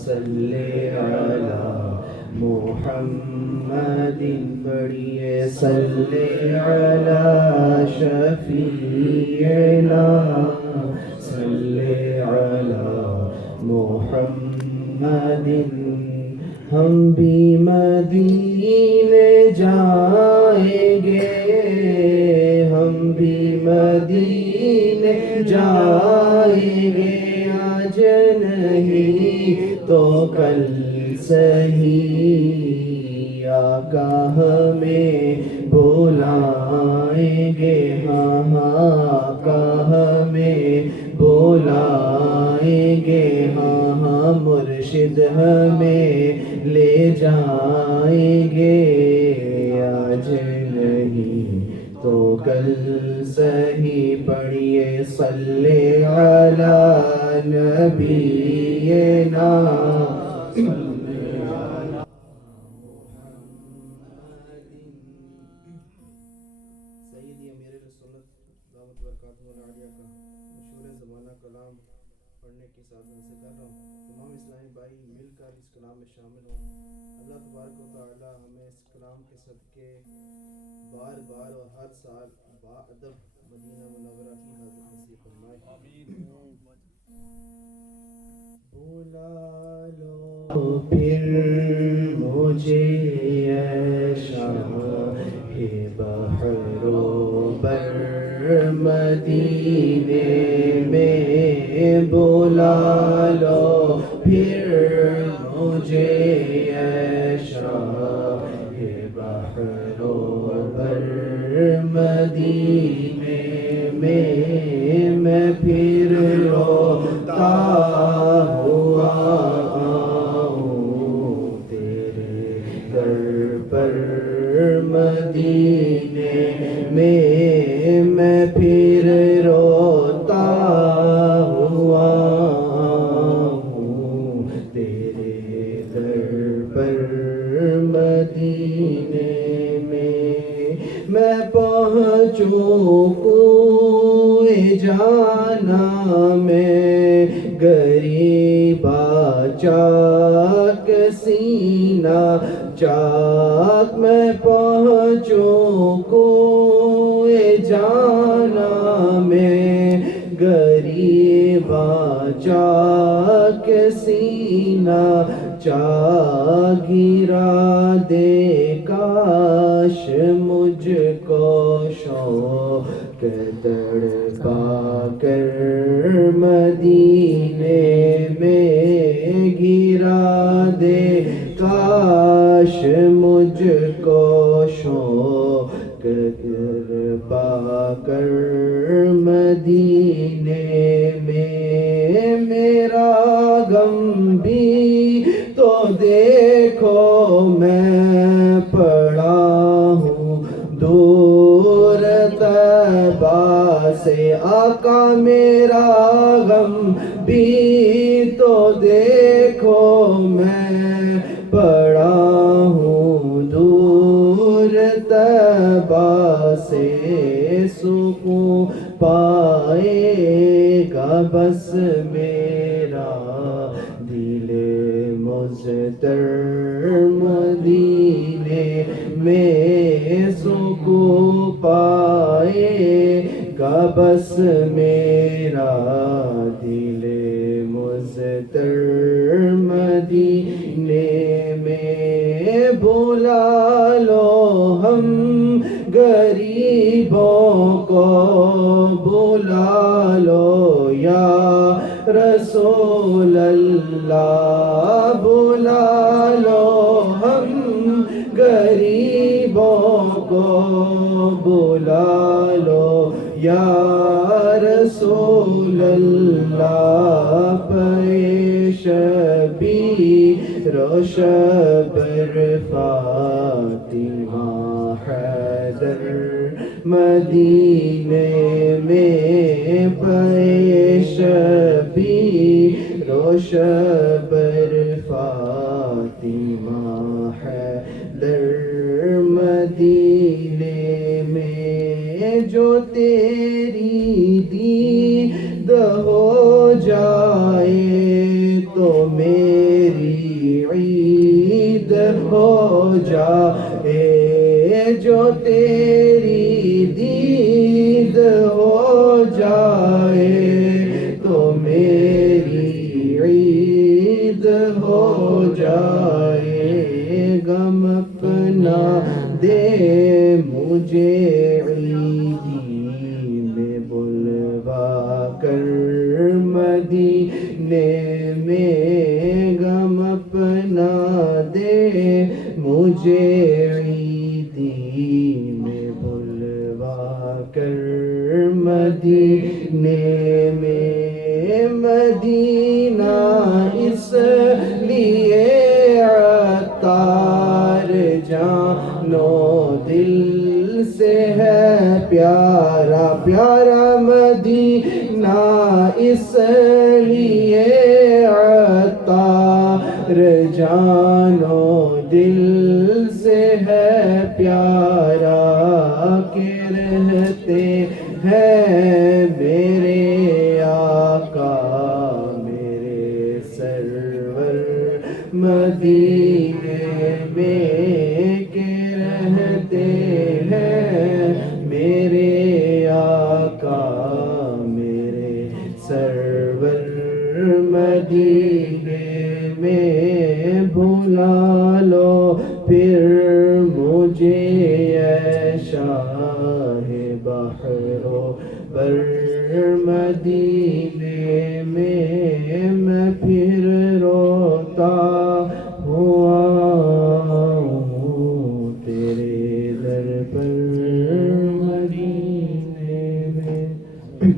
صلی علی محمد پڑھیے صلی علی شفیعنا صلی علی محمد ہم بھی مدینے جائیں گے ہم بھی مدینے جائیں گے آج نہیں تو کل سہی آقا ہمیں بلائیں گے ہاں آقا ہمیں بلائیں گے ہاں مرشد ہمیں لے جائیں گے آج نہیں تو کل سہی پڑھیے صلی علی نبینا سیدی امیر سنت دعوت برکاتہ العالیہ کا مشہور زمانہ کلام پڑھنے کی سعادت سے کر رہا ہوں. تمام اسلامی بھائی مل کر اس کلام میں شامل ہوں. اللہ تبارک و تعالی ہمیں اس کلام کے صدقے بار بار اور ہر سال با ادب مدینہ منورہ کی حاضر نصیب فرمائے. بلا لو پھر مجھے اے شاہ بحر و بر مدینے میں بلا لو پھر مجھے اے شاہ بحر و بر مدینے میں پھر روتا ہوا آؤں تیرے در پر مدینے میں پھر روتا ہوا آؤں تیرے در پر مدینے میں پہنچوں کوئے جانا میں غریبا چاک سینہ چاک میں پہنچوں کوئے جانا میں غریبا چاک سینہ چاک گرا دے کاش مجھ کو شوق تڑپا کر مدینے میں گرا دے کاش مجھ کو شوق تڑپا کر مدینے میں میرا غم بھی تو دیکھو میں پڑا ہوں دور طیبہ سے آقا میرا غم بھی تو دیکھو میں پڑا ہوں دور طیبہ سے سکون پائے گا بس میرا دل مضطر مدینے میں سکون پائے گا بس میرا دل مضطر مدینے میں بلا لو ہم غریبوں کو بلا لو یا رسول اللہ بلا لو ہم غریبوں کو بلا لو یا رسول اللہ پیش بھی روشبر فاطمہ حیدر مدینے میں پیش بھی روشبر فاطمہ حیدر مدینے میں جو تیری دید ہو جائے تو میری عید ہو جائے، جو تیری دید ہو جائے تو میری عید ہو جائے، غم اپنا دے مجھے عیدی میں بلوا کر، مدینے میں غم اپنا دے مجھے عیدی میں بلوا کر، مدینے میں مدینہ اس لیے عطار جانو دل سے ہے پیارا، پیارا مدینہ اس لیے عطار جانو دل سے ہے پیارا، کہ رہتے ہیں میرے آقا میرے سرور مدینے میں، کہ رہتے ہیں میرے آقا میرے سرور مدینے میں، بھلا لو پھر مجھے اے شاہ بحر و بر مدینے